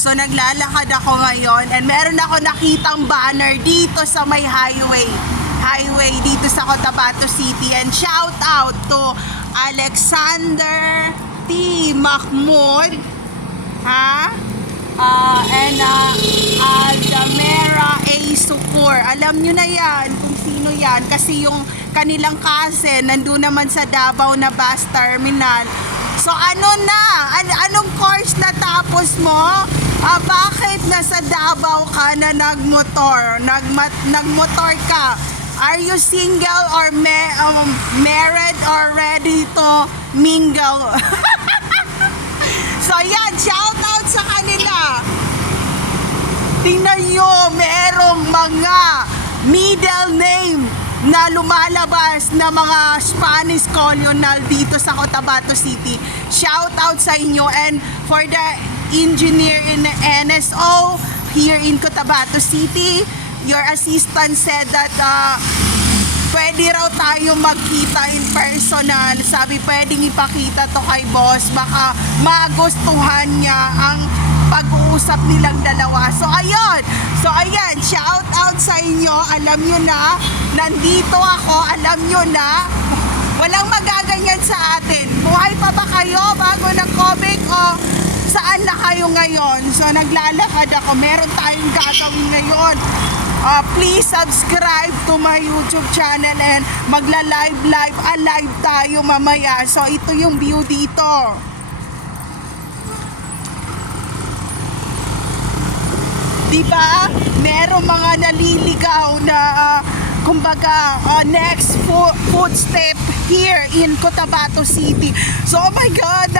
So naglalakad ako ngayon and meron ako nakitang banner dito sa may highway dito sa Cotabato City, and shout out to Alexander T. Mahmoud and Aldamera A. Sukur. Alam nyo na yan kung sino yan kasi yung kanilang cousin nandun naman sa Davao na bus terminal. So anong course na tapos mo? Bakit nasa Davao ka na nagmotor ka? Are you single or married or ready to mingle? So yan, shout out sa kanila. Tingnan nyo, merong mga middle name na lumalabas na mga Spanish colonial dito sa Cotabato City. Shout out sa inyo, and for the engineer in the NSO here in Cotabato City, your assistant said that pwede raw tayo magkita in personal. Sabi, pwedeng ipakita to kay boss, baka magustuhan niya ang pag-uusap nilang dalawa. So ayan, shout out sa inyo. Alam nyo na, nandito ako. Alam nyo na, walang magaganyan sa atin. Buhay pa ba kayo bago nag-comment o saan na kayo ngayon? So naglalakad ako, meron tayong gagawin ngayon. Please subscribe to my YouTube channel and alive tayo mamaya. So ito yung view dito. Diba? Merong mga naliligaw na kumbaga next footstep here in Cotabato City. So oh my God,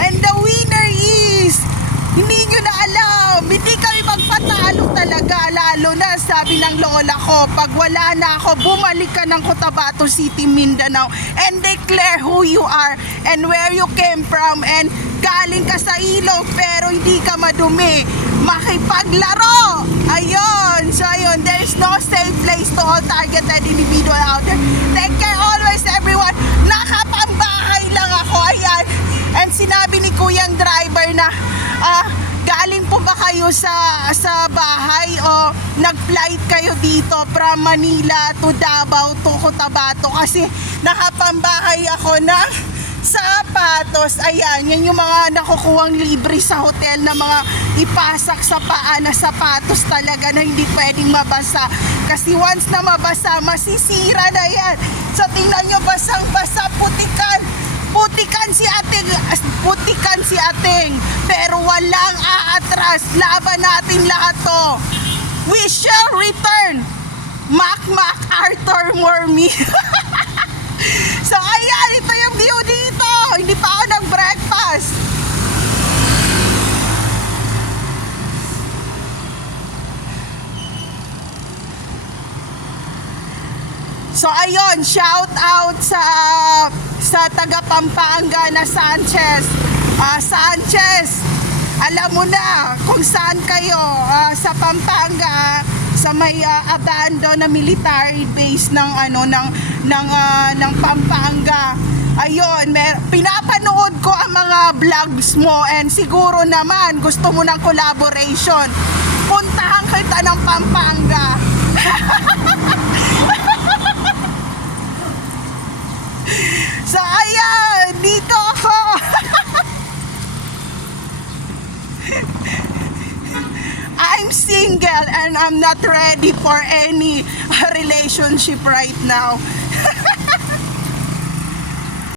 and the winner is, hindi nyo na alam, hindi kami magpatalo talaga, lalo na sabi ng lola ko, pag wala na ako, bumalik ka ng Cotabato City, Mindanao, and declare who you are and where you came from, and galing ka sa ilog pero hindi ka madumi, makipaglaro. Ayun, so ayun, there's no safe place to all targeted individual out there. Take care always, everyone. Nakapambahay lang ako, ayan. And sinabi ni kuyang driver na galing po ba kayo sa bahay o nag-flight kayo dito from Manila to Davao to Cotabato, kasi nakapambahay ako ng sapatos. Ayan, yan yung mga nakukuhang libre sa hotel na mga ipasak sa paa na sapatos talaga na hindi pwedeng mabasa, kasi once na mabasa, masisira na yan. So tingnan nyo, basang-basa, putikan si ating, pero walang aatras. Laban natin lahat to. We shall return. Mac Arthur Mormi. So ayan, ito yung view dito. Hindi pa ako nag-breakfast. So ayun, shout out sa taga Pampanga na Sanchez. Sanchez, alam mo na kung saan kayo, sa Pampanga, sa may abandoned na military base ng Pampanga. Ayun, pinapanood ko ang mga vlogs mo, and siguro naman gusto mo ng collaboration. Puntahan kita ng Pampanga. So ayan, dito ako. I'm single and I'm not ready for any relationship right now.